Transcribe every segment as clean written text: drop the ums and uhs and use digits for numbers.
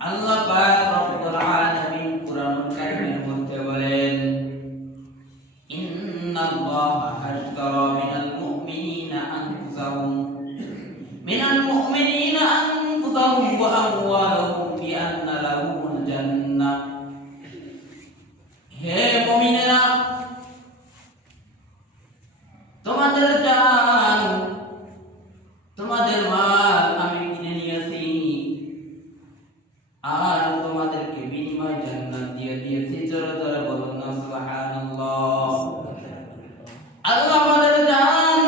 আল্লাহ পাক রব্বুল আলামিন কুরআনুল কারীমের মধ্যে বলেন, ইন্নাল্লাহা আশতারা মিনাল মুমিনিনা আনফুসাহুম ওয়া আমওয়ালাহুম বিআন্না লাহুমুল জান্নাহ। হে মুমিনেরা, তোমাদের জান, তোমাদের মাল আমি কিনে নিয়েছি আর তোমাদেরকে বিনিময় জান্নাত দিয়ে দিয়েছি। জোরে জোরে বলুন না সুবহানাল্লাহ। আল্লাহ আমাদের জান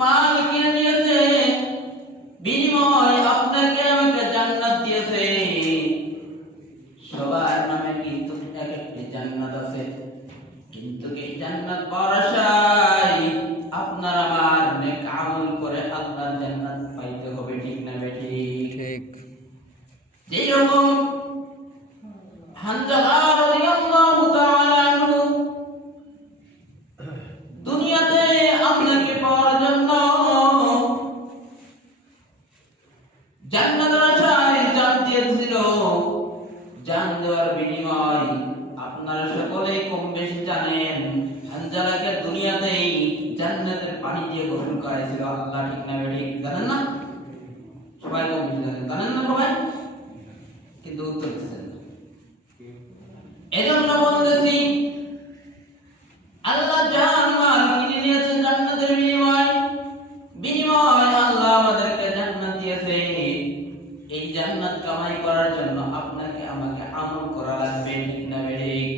মাল কিনে নিয়েছে, বিনিময় আপনাকে আমাকে জান্নাত দিয়েছে। সবার নামে কিন্তু এক একটি জান্নাত আছে, কিন্তু এই জান্নাত পাওয়ার আশায় আপনার আমার নেক আমল করে আল্লাহর জান্নাত পাইতে হবে। ঠিক না বেঠিক? ঠিক। যেরকম হানজালা রাদিয়াল্লাহু তাআলা আনহু দুনিয়াতে আপনাকে পাওয়ার জন্য জান্নাতের আশায় জান দিয়েছিল। জান দেওয়ার বিনিময় আপনারা সকলেই কম বেশি জানেন, হানজালাকে দুনিয়াতেই জান্নাতের পানি দিয়ে গোসল করাইছিল আল্লাহ। ঠিক না বেঠিক? জানেন না? সবাই কম বেশি জানেন না সবাই? কিন্তু উত্তর দিচ্ছেন না। এজন্য বলতেছি, আল্লাহ জান মাল কিনে নিয়েছেন জান্নাতের বিনিময় আল্লাহ আমাদেরকে জান্নাত দিয়েছে। এই জান্নাত কামাই করার জন্য আপনাকে আমাকে আমল করা লাগবে। ঠিক না বেঠিক?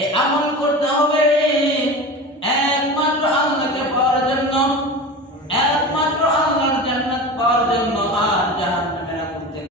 এই আমল করতে হবে।